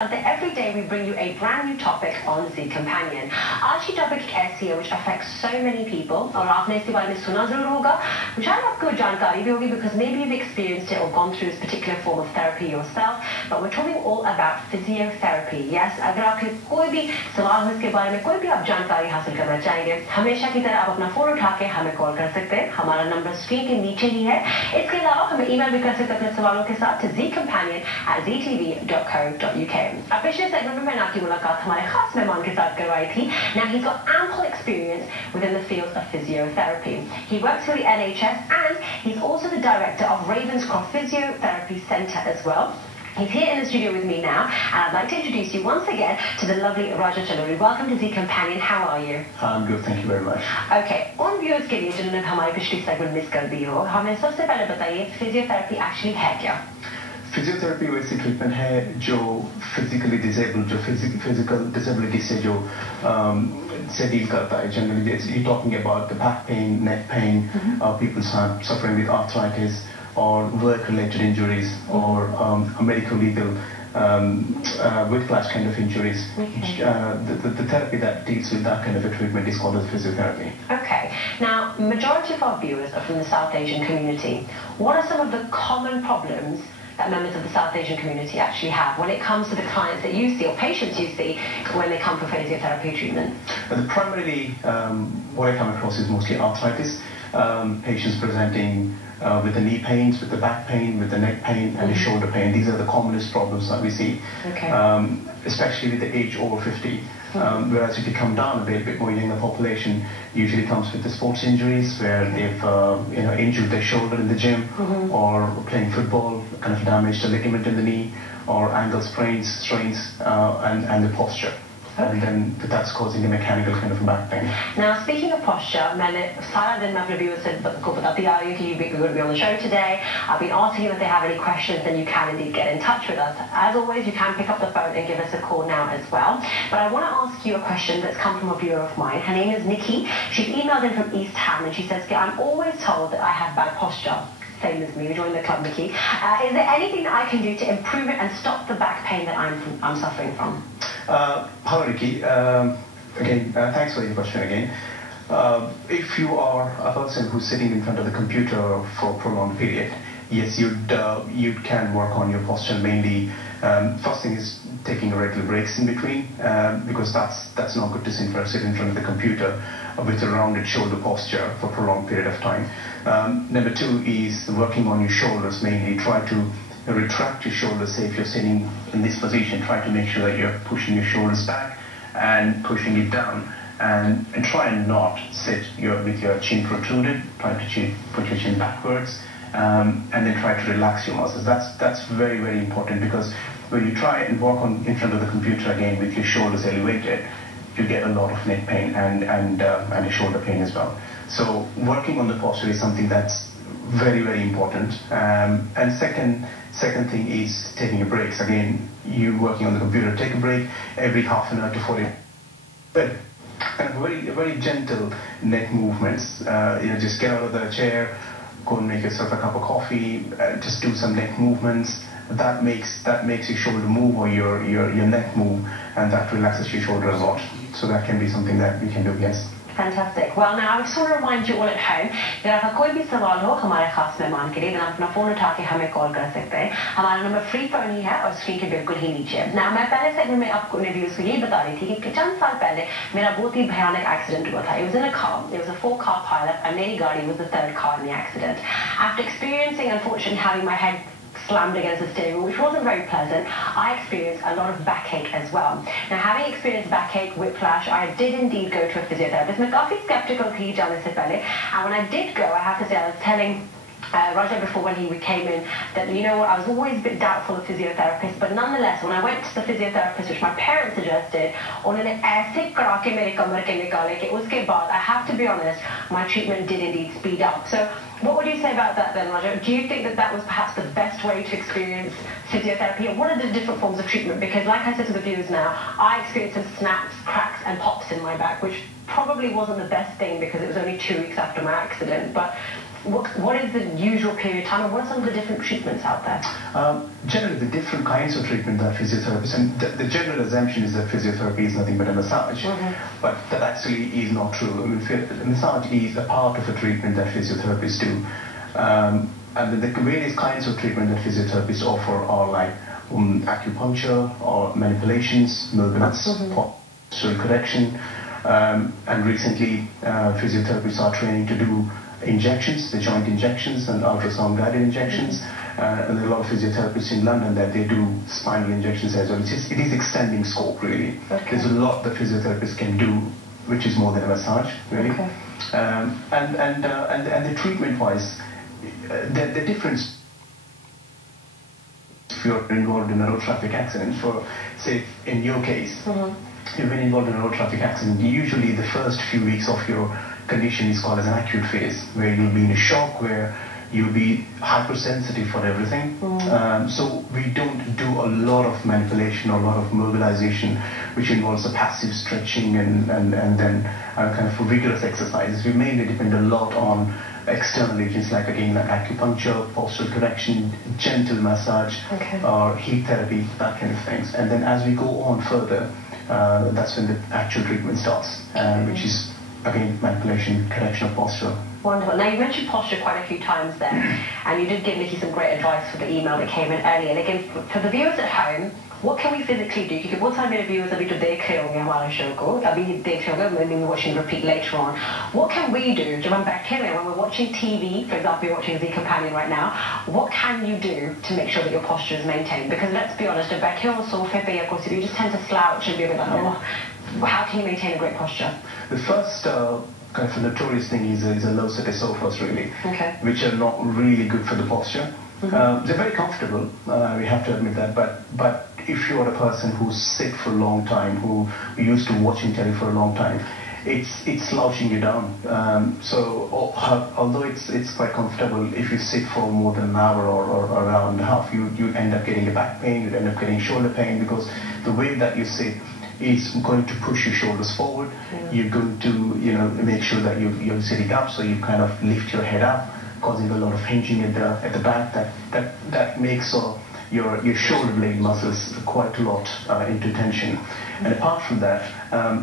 Every day we bring you a brand new topic on Z Companion. आज की topic एक ऐसी है which affects so many people और आपने इसके बारे में सुना जरूर होगा, शायद आपको जानकारी भी होगी because maybe you've experienced it or gone through this particular form of therapy yourself. But we're talking all about physiotherapy. Yes, अगर आपके कोई भी सवाल हो इसके बारे में, कोई भी आप जानकारी हासिल करना चाहेंगे, हमेशा की तरह आप अपना फोन उठा के हमें कॉल कर सकते हैं. हमारा नंबर स्क्रीन के नीचे ही है. इसके अलावा हमें ईमेल भी कर सकते हैं अपने सवालों के साथ zcompanion@ztv.co.uk. अब पिछले सेगमेंट में मैंने आपकी मुलाकात हमारे खास मेहमान के साथ करवाई थी. Now he's got ample experience within the field of physiotherapy. He works for the NHS and he's also the director of Ravenscroft Physiotherapy Centre as well. He's here in the studio with me now, and I'd like to introduce you once again to the lovely Raja Chaloori. Welcome to Z Companion. How are you? I'm good, thank you very much. Okay, on viewers के लिए जिन्होंने हमारी पिछली segment miss कर दी हो, हमें सबसे पहले बताइए फिजियोथेरेपी एक्चुअली है क्या? फिजियोथेरेपी वैसी ट्रीटमेंट है जो फिजिकली डिसेबल्ड, जो फिजिकल डिसेबिलिटी से जो से डील करता है. Generally you talking about the back pain, neck pain, people suffering with arthritis or work-related injuries or medical legal whiplash kind of injuries. Okay. The therapy that deals with that kind of a treatment is called as physiotherapy. Okay. Now, majority of our viewers are from the South Asian community. What are some of the common problems that members of the South Asian community actually have when it comes to the clients that you see or patients you see when they come for physiotherapy treatment? Primarily, what I come across is mostly arthritis. Patients presenting with the knee pains, with the back pain, with the neck pain, and the shoulder pain. These are the commonest problems that we see, okay. Especially with the age over 50. Whereas if you come down a bit more younger population, usually comes with the sports injuries where they've injured their shoulder in the gym, or playing football, kind of damaged a ligament in the knee, or ankle sprains, strains, and the posture. Okay. And then that's causing a mechanical kind of back pain. Now, speaking of posture, मैंने सारा दिन मैं अपने viewers को बताती आ रही हूँ कि you're going to be on the show today. I've been asking you if they have any questions, then you can indeed get in touch with us. As always, you can pick up the phone and give us a call now as well. But I want to ask you a question that's come from a viewer of mine. Her name is Nikki. She's emailed in from East Ham and she says, I'm always told that I have bad posture. Same as me, join the club, Nikki. Is there anything that I can do to improve it and stop the back pain that I'm suffering from? Hello, Nikki. Again, thanks for your question again. If you are a person who's sitting in front of the computer for a prolonged period, yes, you can work on your posture mainly. First thing is taking regular breaks in between, because that's not good to sit in front of the computer with a rounded shoulder posture for a prolonged period of time. Number two is working on your shoulders mainly. Try to retract your shoulders. Say if you're sitting in this position, try to make sure that you're pushing your shoulders back and pushing it down, and try and not sit with your chin protruded. Try to put your chin backwards, and then try to relax your muscles. That's very, very important, because when you try and walk in front of the computer again with your shoulders elevated, you get a lot of neck pain and a shoulder pain as well. So working on the posture is something that's very, very important. And second thing is taking a breaks. Again, you working on the computer, take a break every half an hour to 40 minutes. But kind of very gentle neck movements. Just get out of the chair, go and make yourself a cup of coffee, just do some neck movements. That makes your shoulder move or your neck move, and that relaxes your shoulder a lot. So that can be something that we can do, yes. Fantastic. Well, now I just want to remind you all at home that अगर कोई भी सवाल हो हमारे खास मेहमान के लिए, तो आप अपना फोन उठा के हमें कॉल कर सकते हैं. हमारा नंबर फ्री फोन ही है और स्क्रीन के बिल्कुल ही नीचे. Now, मैं पहले सेगमेंट में आपको व्यूअर्स को यही बता रही थी कि चंद साल पहले मेरा बहुत ही भयानक एक्सीडेंट हुआ था. It was in a car. It was a 4-car pileup, and मेरी गाड़ी was the 3rd car in the accident. After experiencing, unfortunately, having my head slammed against the steering wheel, which wasn't very pleasant, I experienced a lot of backache as well. Now, having experienced backache, whiplash, I did indeed go to a physiotherapist. मैं काफी skeptical थी जाने से पहले, and when I did go, I have to say, I was telling Raja before when he came in that, I was always a bit doubtful of physiotherapists, but nonetheless, when I went to the physiotherapist, which my parents suggested, उन्होंने ऐसे करा के मेरे कमर के निकाले कि उसके बाद, I have to be honest, my treatment did indeed speed up. So, what would you say about that then, Raja? Do you think that was perhaps the best way to experience physiotherapy, and what are the different forms of treatment? Because like I said to the viewers now, I experienced some snaps, cracks, and pops in my back, which probably wasn't the best thing because it was only 2 weeks after my accident, but what is the usual period of time, and what are some of the different treatments out there? Generally, the different kinds of treatment that physiotherapists, and the general assumption is that physiotherapy is nothing but a massage, but that actually is not true. I mean, massage is a part of a treatment that physiotherapists do. And the various kinds of treatment that physiotherapists offer are like acupuncture or manipulations, movements, postural correction, and recently physiotherapists are training to do injections, the joint injections and ultrasound guided injections, and there are a lot of physiotherapists in London that they do spinal injections as well. It is extending scope really. Okay. There's a lot that physiotherapists can do, which is more than a massage really. Okay. And the treatment wise, the difference. If you're involved in a road traffic accident, for say in your case, you've been involved in a road traffic accident, usually the first few weeks of your condition is called as an acute phase, where you'll be in a shock, where you'll be hypersensitive for everything. So we don't do a lot of manipulation or a lot of mobilization, which involves a passive stretching and then kind of vigorous exercises. We mainly depend a lot on external agents like acupuncture, postural correction, gentle massage, or heat therapy, that kind of things. And then as we go on further, that's when the actual treatment starts, which is again manipulation, correction of posture. Wonderful. Now you mentioned posture quite a few times there, and you did give Nikki some great advice for the email that came in earlier. And again, for the viewers at home, what can we physically do? क्योंकि बहुत सारे मेरे viewers अभी तो देख रहे होंगे हमारे show को, अभी देख रहे होंगे, maybe watching repeat later on. What can we do जब हम बैठे हुए when we're watching TV, for example, you're watching The Companion right now, what can you do to make sure that your posture is maintained? Because let's be honest, जब बैठे हो सोफे पे या कुर्सी पे, you just tend to slouch and be a bit like, oh, how can you maintain a great posture? The first kind of notorious thing is a low-seated sofas really, which are not really good for the posture. They're very comfortable, we have to admit that, but if you're a person who sit for a long time, who used to watching telly for a long time, it's slouching you down. So although it's quite comfortable, if you sit for more than an hour or an hour and a half, you end up getting a back pain, you end up getting shoulder pain, because the way that you sit is going to push your shoulders forward. You're going to make sure that you're sitting up, so you kind of lift your head up, causing a lot of hinging at the back. That makes your shoulder blade muscles quite a lot into tension. And apart from that,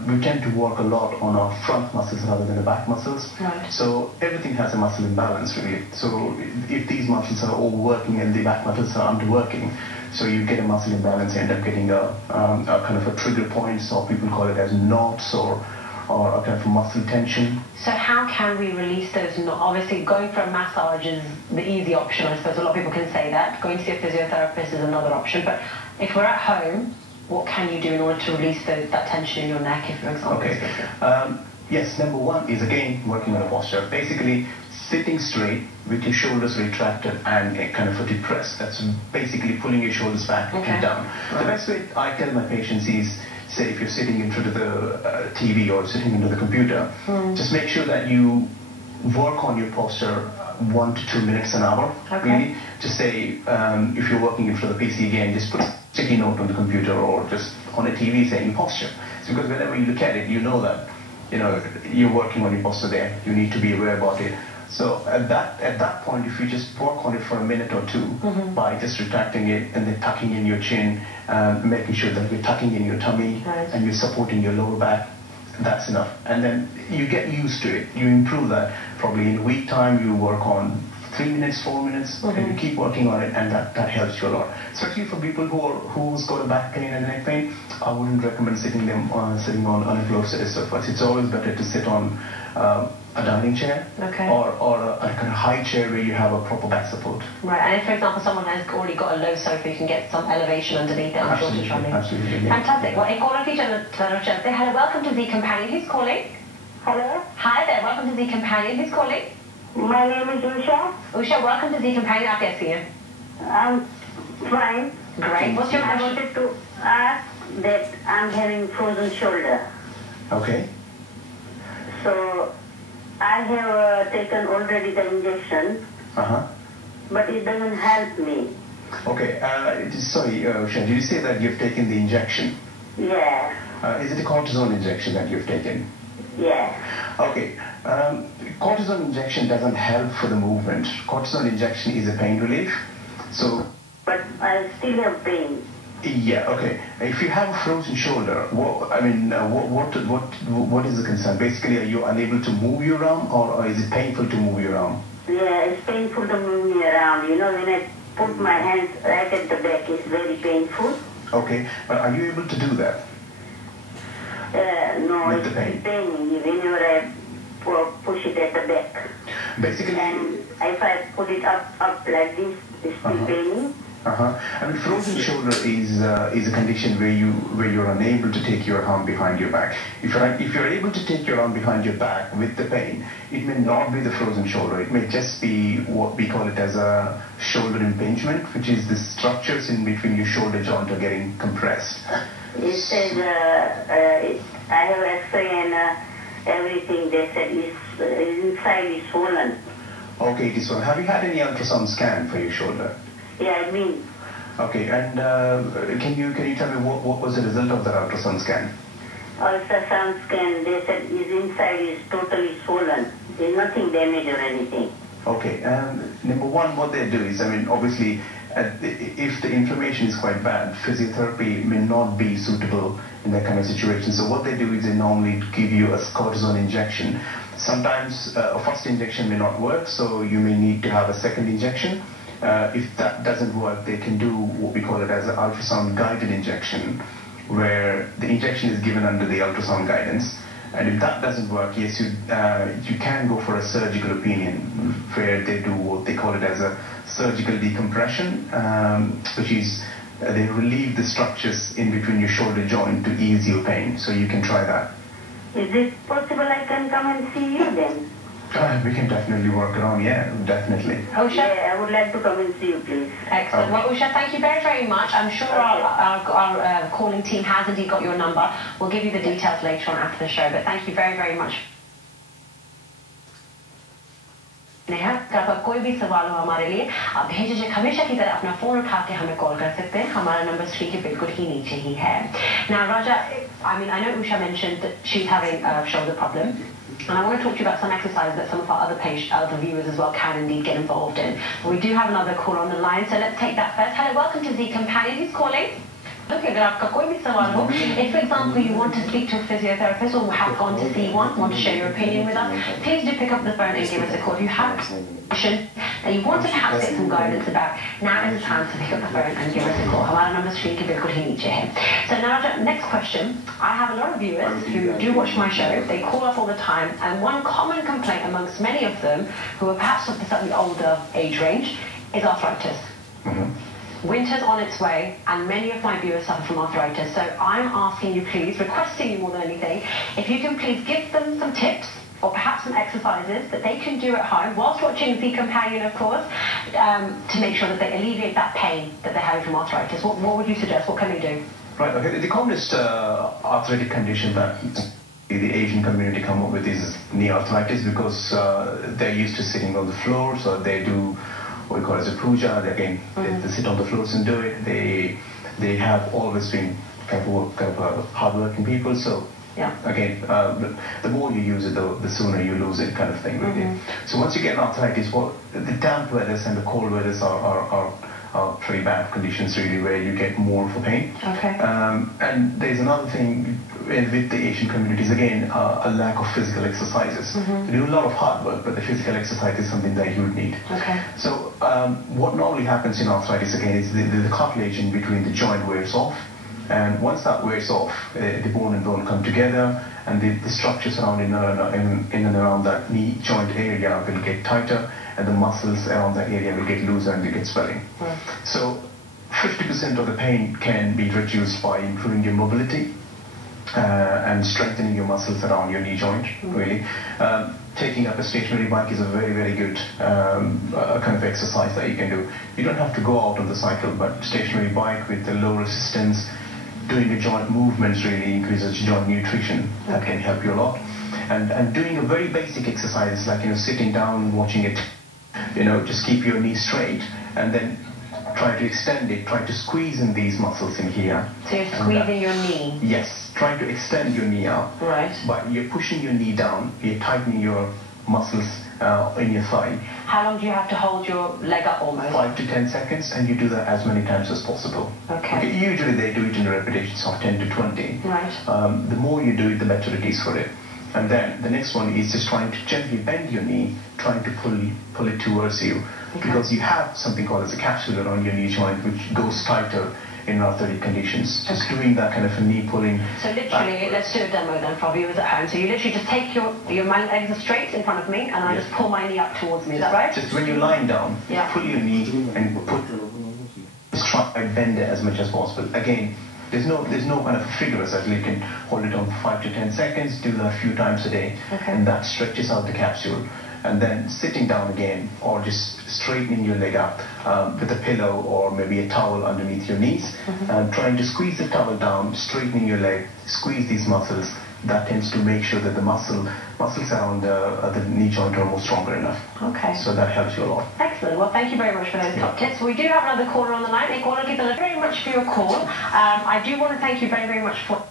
we tend to work a lot on our front muscles rather than the back muscles. So everything has a muscle imbalance really. So if these muscles are overworking and the back muscles are underworking, so you get a muscle imbalance, end up getting a kind of a trigger point, so people call it as knots or a kind of muscle tension. So how can we release those knots? Obviously, going for a massage is the easy option, I suppose. A lot of people can say that. Going to see a physiotherapist is another option. But if we're at home, what can you do in order to release that tension in your neck, if for example? Yes, number one is again working on a posture. Basically, sitting straight with your shoulders retracted and a kind of a depressed. That's basically pulling your shoulders back and down. The best way I tell my patients is, say if you're sitting in front of the TV or sitting into the computer, just make sure that you work on your posture 1 to 2 minutes an hour. Really, just say if you're working in front of the PC again, just put a sticky note on the computer or just on a TV saying posture. It's because whenever you look at it, you know that you're working on your posture there. You need to be aware about it. So at that point, if you just work on it for a minute or two by just retracting it and then tucking in your chin, making sure that you're tucking in your tummy and you're supporting your lower back, that's enough. And then you get used to it. You improve that. Probably in a week time, you work on 3 minutes, 4 minutes, and you keep working on it, and that helps you a lot. Especially for people who's got a back pain and neck pain, I wouldn't recommend sitting on a closed sofa. It's always better to sit on a dining chair or a kind of high chair where you have a proper back support. Right, and if, for example, someone has already got a low sofa, you can get some elevation underneath it. Absolutely. Fantastic. Well, hello, welcome to The Companion. Who's calling? Hello? Hi there, welcome to The Companion. Who's calling? My name is Usha. Usha, welcome to The Companion. How can I see you? I'm fine. Great. What's your question? I wanted to ask that I'm having frozen shoulder. Okay. So I have taken already the injection, but it doesn't help me. Okay. Sorry, Usha, did you say that you've taken the injection? Yeah. Is it a cortisone injection that you've taken? Yeah. Okay. Cortisone injection doesn't help for the movement. Cortisone injection is a pain relief. So. But I still have pain. Yeah, okay. If you have a frozen shoulder, what is the concern? Basically, are you unable to move your arm, or is it painful to move your arm? Yeah, it's painful to move me around. You know, when I put my hands right at the back, it's very painful. Okay, but are you able to do that? No, with it's paining whenever I push it at the back. Basically. And if I put it up like this, it's still paining. I mean, frozen shoulder is a condition where you're unable to take your arm behind your back. If you're able to take your arm behind your back with the pain, it may not be the frozen shoulder. It may just be what we call it as a shoulder impingement, which is the structures in between your shoulder joint are getting compressed. It says I have X-ray and everything. They said inside is swollen. Okay, it is swollen. Have you had any ultrasound scan for your shoulder? Yeah, I mean. Okay, and can you tell me what was the result of that ultrasound scan? Ultrasound scan, they said his inside is totally swollen. There's nothing damaged or anything. Okay, number one, what they do is, I mean, obviously, if the inflammation is quite bad, physiotherapy may not be suitable in that kind of situation. So what they do is they normally give you a cortisone injection. Sometimes a first injection may not work, so you may need to have a second injection. If that doesn't work, they can do what we call it as an ultrasound guided injection, where the injection is given under the ultrasound guidance. And if that doesn't work, yes, you can go for a surgical opinion, where they do what they call it as a surgical decompression, which is they relieve the structures in between your shoulder joint to ease your pain. So you can try that. Is it possible I can come and see you then? We can definitely work around, yeah, definitely. Usha? Yeah, I would like to come and see you, please. Excellent. Well, Usha, thank you very, very much. I'm sure our calling team has indeed got your number. We'll give you the details later on after the show, but thank you very, very much. कोई भी सवाल हो हमारे लिए आप भेजिए हमेशा की तरह अपना फोन उठा के हमें कॉल कर सकते हैं हमारा नंबर स्क्रीन के बिल्कुल ही नीचे ही है Now Raja, I mean I know Usha mentioned that she's having a shoulder problem and I want to talk to you about some exercises that some of our other viewers as well can indeed get involved in. But we do have another call on the line, so let's take that first. Hello, welcome to Z Companion. Who's calling? Okay, अगर आपका कोई भी सवाल हो, if for example you want to speak to a physiotherapist or have gone to see one, want to share your opinion with us, please do pick up the phone and give us a call. If you have a question that you want to perhaps get some guidance about, now is the time to pick up the phone and give us a call. हमारा number screen के बिल्कुल ही नीचे है. So now, next question. I have a lot of viewers who do watch my show. They call up all the time, and one common complaint amongst many of them, who are perhaps of the slightly older age range, is arthritis. Winter's on its way, and many of my viewers suffer from arthritis. So I'm asking you, please, requesting you more than anything, if you can please give them some tips or perhaps some exercises that they can do at home whilst watching Z Companion, of course, to make sure that they alleviate that pain that they're having from arthritis. What would you suggest? What can they do? Right. Okay. The commonest arthritic condition that the Asian community come up with is knee arthritis because they're used to sitting on the floor, so they do what we call as a puja. They sit on the floors and do it. They have always been kind of hardworking people. So again, the more you use it, the sooner you lose it, kind of thing. Really. So once you get arthritis, the damp weathers and the cold weathers are pretty bad conditions, really, where you get more of a pain. Okay. And there's another thing with the Asian communities, again, a lack of physical exercises. They do a lot of hard work, but the physical exercise is something that you would need. Okay. So what normally happens in arthritis, again, is the cartilage in between the joint wears off. And once that wears off, the bone and bone come together, and the structures around in and around that knee joint area will get tighter, and the muscles around that area will get looser and will get swelling. So 50% of the pain can be reduced by improving your mobility and strengthening your muscles around your knee joint, really. Taking up a stationary bike is a very, very good kind of exercise that you can do. You don't have to go out on the cycle, but stationary bike with the low resistance, doing the joint movements really increases joint nutrition. That can help you a lot. And doing a very basic exercise like, sitting down, watching it, just keep your knees straight, and then try to extend it, try to squeeze in these muscles in here. So you're squeezing your knee? Yes, trying to extend your knee out. Right. But you're pushing your knee down, you're tightening your muscles in your thigh. How long do you have to hold your leg up almost? 5 to 10 seconds, and you do that as many times as possible. Okay. Usually they do it in repetitions of 10 to 20. Right. The more you do it, the better it is for it. And then the next one is just trying to gently bend your knee, trying to pull it towards you. Okay. Because you have something called as a capsule around your knee joint, which goes tighter in arthritic conditions. Just doing that kind of a knee pulling. So literally, let's do a demo then for viewers at home. So you literally just take your legs are straight in front of me, and I just pull my knee up towards me. Is that right? Just when you're lying down, pull your knee and just try and bend it as much as possible. Again, there's no kind of figure as you can hold it on for 5 to 10 seconds, do that a few times a day, and that stretches out the capsule. And then sitting down again, or just straightening your leg up with a pillow or maybe a towel underneath your knees, and trying to squeeze the towel down, straightening your leg, squeeze these muscles. That tends to make sure that the muscles around the knee joint are more stronger enough. Okay. So that helps you a lot. Excellent. Well, thank you very much for those top tips. We do have another caller on the line. Thank you very much for your call. I do want to thank you very, very much for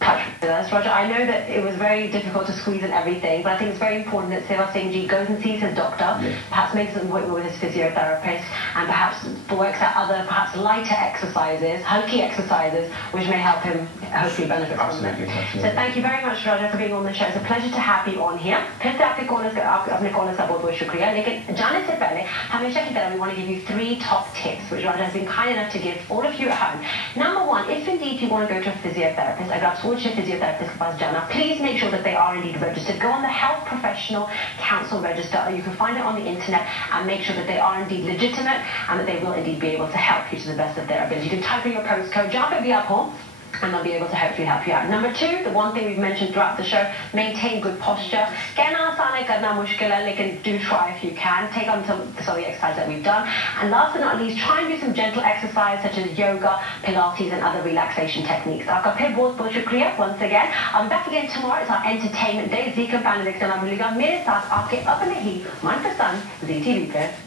touch with us, Roger. I know that it was very difficult to squeeze in everything, but I think it's very important that Seva Singh Ji goes and sees his doctor, perhaps makes an appointment with his physiotherapist, and perhaps works out other, perhaps lighter exercises, hokey exercises, which may help him hopefully benefit from them. So thank you very much, Roger, for being on the show. It's a pleasure to have you on here. फिर से आपके callers का बहुत शुक्रिया. लेकिन जाने से पहले हमेशा की तरह we want to give you 3 top tips, which Roger has been kind enough to give all of you at home. Number 1, if indeed you want to go to a physiotherapist, अगर आप सोच रहे physiotherapist के पास जाना, please make sure that they are indeed registered. Go on the Health Professional Council register, or you can find it on the internet, and make sure that they are indeed legitimate and that they will indeed be able to help you to the best of their ability. You can type in your postcode, jump at home, and they'll be able to hopefully help you out. Number 2, the one thing we've mentioned throughout the show, maintain good posture. कहना आसान है, करना मुश्किल है, लेकिन do try if you can. Take on some of the exercise that we've done. And last but not least, try and do some gentle exercise such as yoga, Pilates, and other relaxation techniques. आपका फिर बहुत शुक्रिया once again. I'm back again tomorrow. It's our entertainment day. Zika Benedict and I'm मेरे साथ आपके अपने ही मनपसंद ZTV पे.